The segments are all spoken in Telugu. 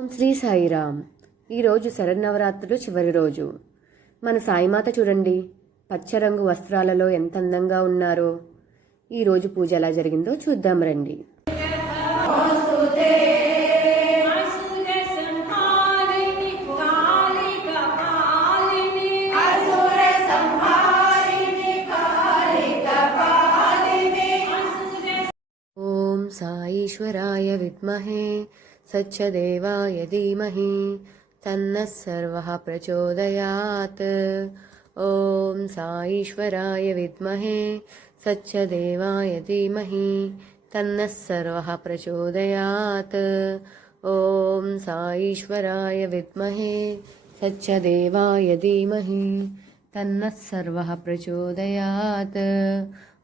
ఓం శ్రీ సాయిరామ్. ఈరోజు శరన్నవరాత్రులు చివరి రోజు. మన సాయిమాత చూడండి పచ్చరంగు వస్త్రాలలో ఎంత అందంగా ఉన్నారో. ఈరోజు పూజ ఎలా జరిగిందో చూద్దాం రండి. ఓం సాయిశ్వరాయ విద్మహే. विद्महे सच्चदेवाय धीमहि तन्नः सर्वः प्रचोदयात्। ॐ साईश्वराय विद्महे सच्चदेवाय धीमहि तन्नः सर्वः प्रचोदयात्। ॐ साईश्वराय विद्महे सच्चदेवाय धीमहि तन्नः सर्वः प्रचोदयात्।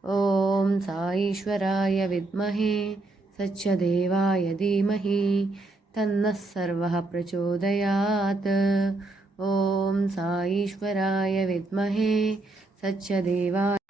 ॐ साईश्वराय विद्महे सच्चदेवाय धीमहि तन्नः सर्वः प्रचोदयात् ॐ साईश्वराय विद्महे सच्चदेवाय